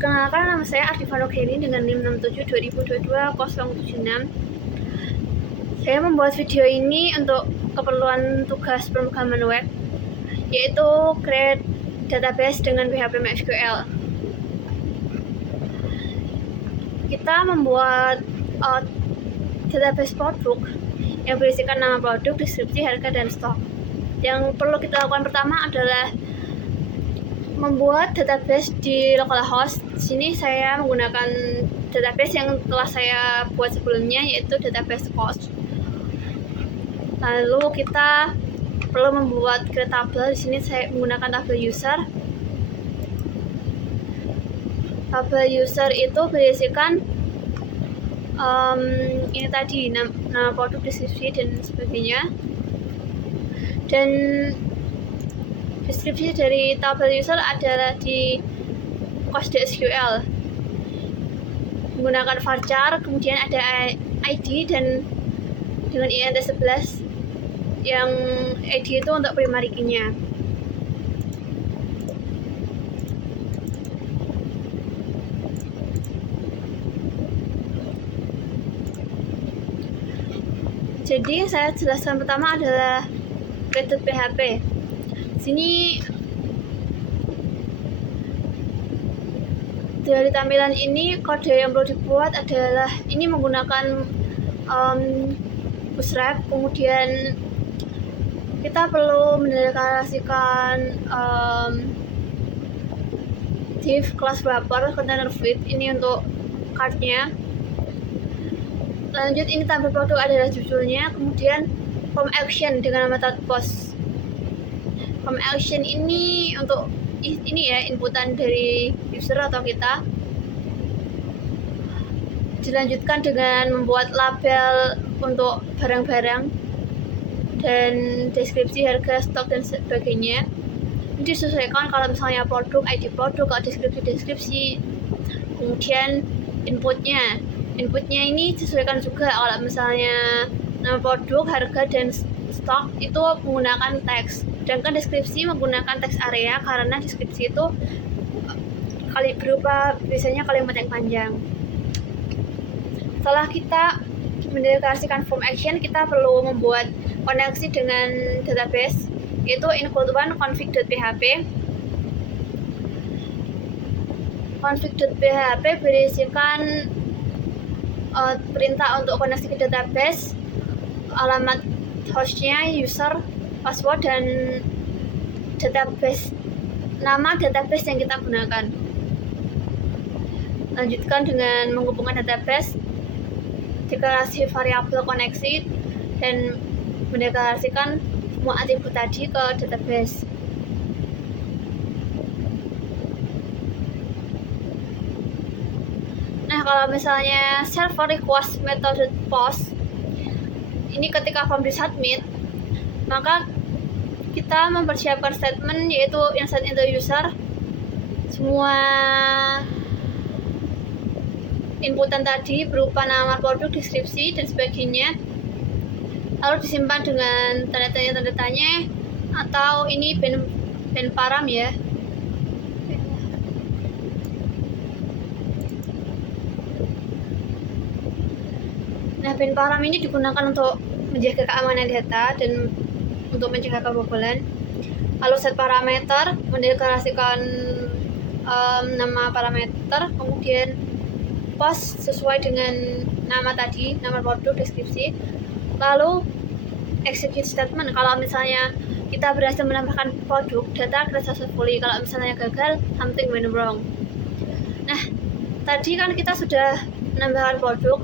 Perkenalkan, nama saya Artifano Kelly dengan NIM 672022-076. Saya membuat video ini untuk keperluan tugas pemrograman web, yaitu create database dengan PHP MySQL. Kita membuat database produk yang berisikan nama produk, deskripsi, harga, dan stok. Yang perlu kita lakukan pertama adalah membuat database di localhost. Di sini saya menggunakan database yang telah saya buat sebelumnya, yaitu database cost. Lalu kita perlu membuat create tabel. Di sini saya menggunakan tabel user. Tabel user itu berisikan ini tadi, nama produk, deskripsi, dan sebagainya. Dan deskripsi dari tabel user adalah di cost.sql menggunakan varchar, kemudian ada ID dan dengan int11 yang ID itu untuk primary key-nya. Jadi saya jelaskan pertama adalah create PHP. Sini dari tampilan ini kode yang perlu dibuat adalah ini menggunakan bootstrap. Kemudian kita perlu mendeklarasikan div kelas wrapper container fit ini untuk card-nya. Lanjut, ini tabel produk adalah judulnya, kemudian form action dengan nama tab post. Form action ini untuk ini ya, inputan dari user atau kita. Dilanjutkan dengan membuat label untuk barang-barang dan deskripsi, harga, stok, dan sebagainya. Ini disesuaikan kalau misalnya produk, ID produk, kalau deskripsi. Kemudian inputnya ini disesuaikan juga kalau misalnya nama produk, harga, dan stok itu menggunakan teks, sedangkan deskripsi menggunakan teks area karena deskripsi itu berupa biasanya kalimat yang panjang. Setelah kita mendeklarasikan form action, kita perlu membuat koneksi dengan database, yaitu include1 config.php. Config.php berisikan perintah untuk koneksi ke database, alamat hostnya, user, password, dan nama database yang kita gunakan. Lanjutkan dengan menghubungkan database, deklarasi variabel koneksi, dan mendeklarasikan semua atribut tadi ke database. Nah, kalau misalnya server request method post ini ketika form disubmit, maka kita mempersiapkan statement, yaitu insert into user semua inputan tadi berupa nama produk, deskripsi, dan sebagainya, lalu disimpan dengan tanda tanya atau ini ben param ya. Nah, bin param ini digunakan untuk menjaga keamanan data dan untuk mencegah kebobolan. Lalu set parameter, mendeklarasikan nama parameter, kemudian post sesuai dengan nama tadi, nama produk, deskripsi. Lalu execute statement, kalau misalnya kita berhasil menambahkan produk, data create successfully. Kalau misalnya gagal, something went wrong. Nah, tadi kan kita sudah menambahkan produk.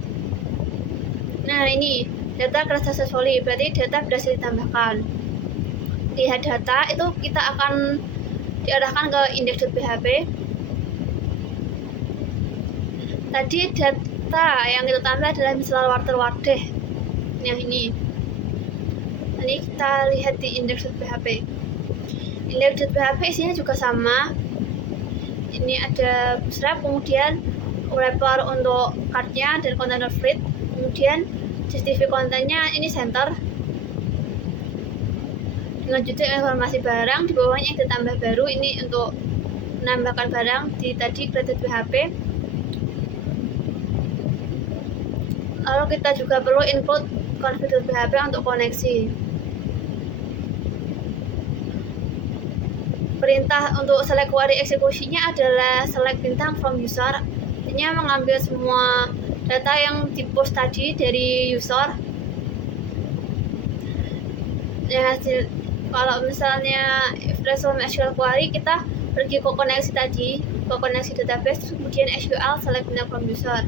Nah, ini data create successfully, berarti data berhasil ditambahkan. Lihat data itu kita akan diarahkan ke index.php. Tadi data yang kita tambah adalah misal warter. Nah, ini kita lihat di index.php. Index.php isinya juga sama. Ini ada bootstrap, kemudian wrapper untuk card-nya dan container fit. Kemudian CSV kontennya ini center dengan judul informasi barang, di bawahnya yang ditambah baru ini untuk menambahkan barang di tadi created PHP. Lalu kita juga perlu include configure PHP untuk koneksi. Perintah untuk select query eksekusinya adalah select bintang from user. Artinya mengambil semua data yang di post tadi dari user. Ya, kalau misalnya if resolve SQL query, kita pergi ke koneksi tadi, ke koneksi database, kemudian SQL select bintang from user.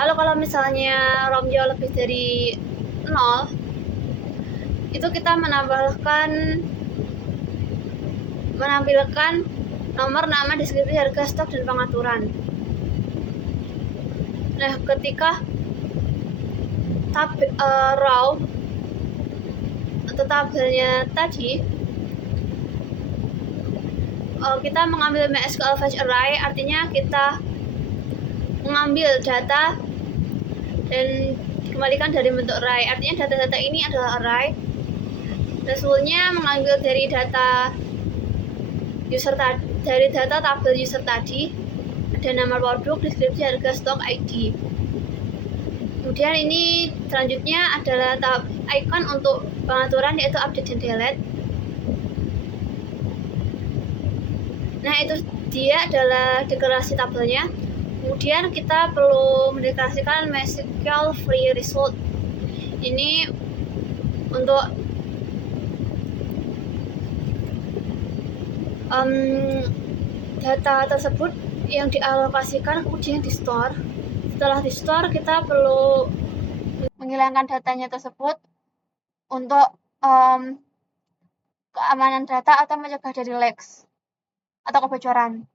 Lalu kalau misalnya ROM jauh lebih dari 0, itu kita menampilkan nomor, nama, deskripsi, harga, stok, dan pengaturan. Nah, ketika raw atau tabelnya tadi, kita mengambil MySQL fetch array, artinya kita mengambil data dan dikembalikan dari bentuk array. Artinya data-data ini adalah array. Resultnya mengambil dari data user dari data tabel user tadi, ada nama produk, deskripsi, harga, stok, ID. Kemudian ini selanjutnya adalah icon untuk pengaturan, yaitu update dan delete. Nah, itu dia adalah deklarasi tabelnya. Kemudian kita perlu mendeklarasikan MySQL free result. Ini untuk data tersebut yang dialokasikan kemudian di store. Setelah di store, kita perlu menghilangkan datanya tersebut untuk keamanan data atau mencegah dari leaks atau kebocoran.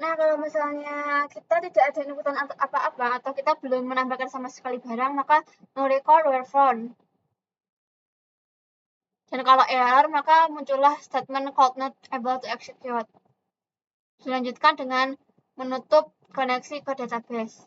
Nah, kalau misalnya kita tidak ada inputan apa-apa atau kita belum menambahkan sama sekali barang, maka no record were found. Dan kalau error, maka muncullah statement code not able to execute. Dilanjutkan dengan menutup koneksi ke database.